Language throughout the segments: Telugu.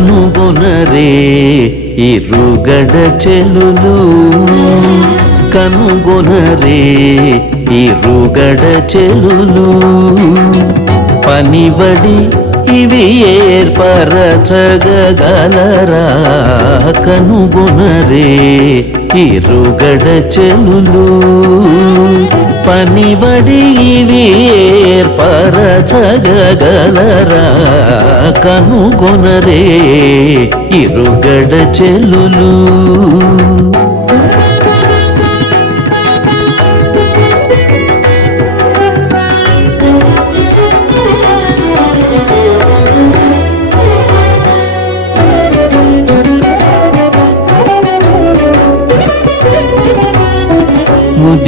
కనుగొనరే ఇరుగడ చెలులు కనుగొనరే ఇరుగడ చెలులు పనివడి ఇవి ఏర్పరచగలరా? కనుగొనరే ఇరుగడ చెలులు పనివడి ఇవి ఏర్పరచగలరా? కనుగొనరే ఇరుగడ చెలులు.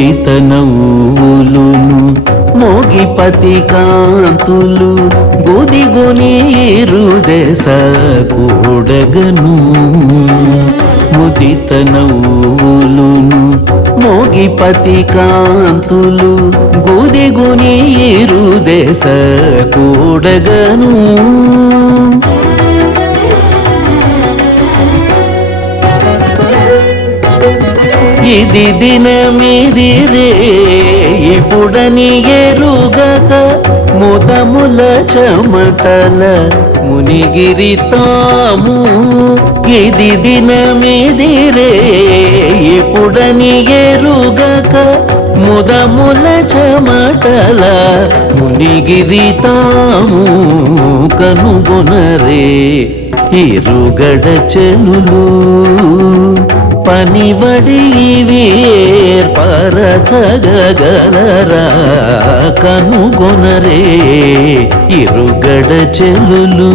ముదిత నవ్వులును మోగిపతి కాంతులు గుదిగుని ఇరుదెస కూడగను ముదిత నవ్వులును మోగిపతి కాంతులు గుదిగుని ఇరుదెస కూడగను ఇది దినమిదిరే ఇప్పుడని ఎరుగత ముదముల చమటల మునిగిరి తాము. ఇది దినమిదిరే ఇప్పుడని ఎరుగక ముదముల చమటల మునిగిరి తాము. కనుగొనరే ఇరుగడ చెలులు పనివడి పరచగలరా కనుగొనరే ఇరుగడ చెలులు.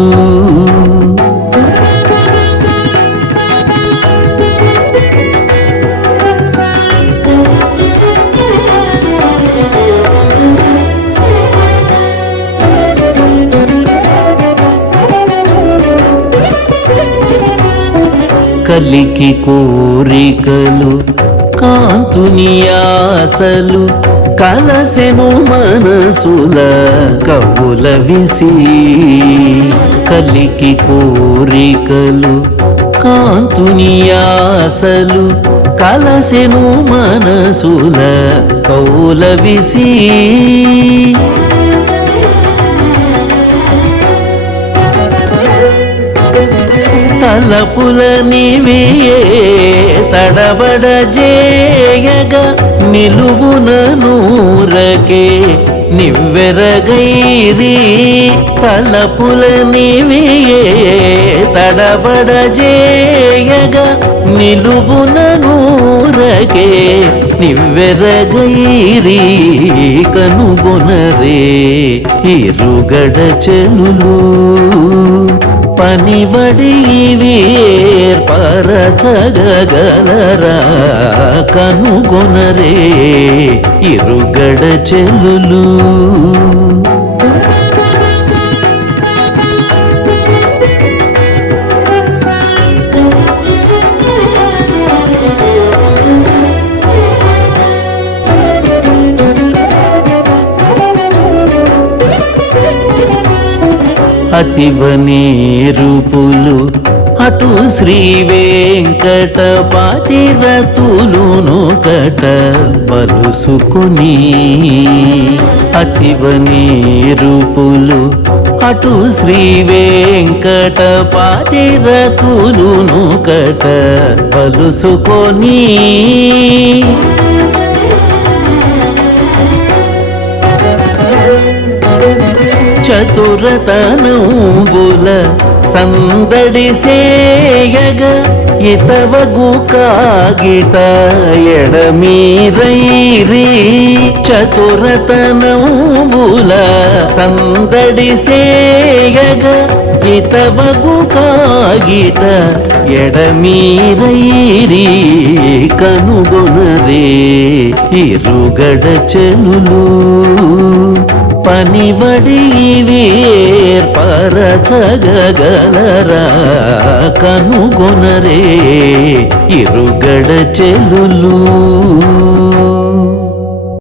కలికి కోరికలు కాంతుని ఆశలు కలసెను మనసుల కవుల విసి. కలికి కోరికలు కాంతుని ఆశలు కలసెను మనసుల కౌల విసి. తలపుల నివియే తడబడ జేయగా నిలువున నూరకే నివ్వెరగైరి తలపుల నివియే తడబడ జేయగా నిలువున నూరకే నివ్వెరగైరి కనుగొనరే ఇరుగడ చెలులు. పనివడి పరచగలరా కనుగొనరే ఇరుగడ చెలులు అతివనేరుపులు అటు శ్రీ వెంకటపాతి రతులును కట బలుసుకుని అతివనేరుపులు అటు శ్రీ వెంకటపాతి రతులును కట బలుసుకొని చతురతనంబుల సందడి సేయగ ఇతవగు కాగిట ఎడమీరైరి చతురతనంబుల సందడి సేయగ ఇతవగు కాగిట ఎడమీరైరి కనుగొనరే ఇరుగడ చెలులు పనివడి పరచగలరా కనుగొనరే ఇరుగడ చెలులు.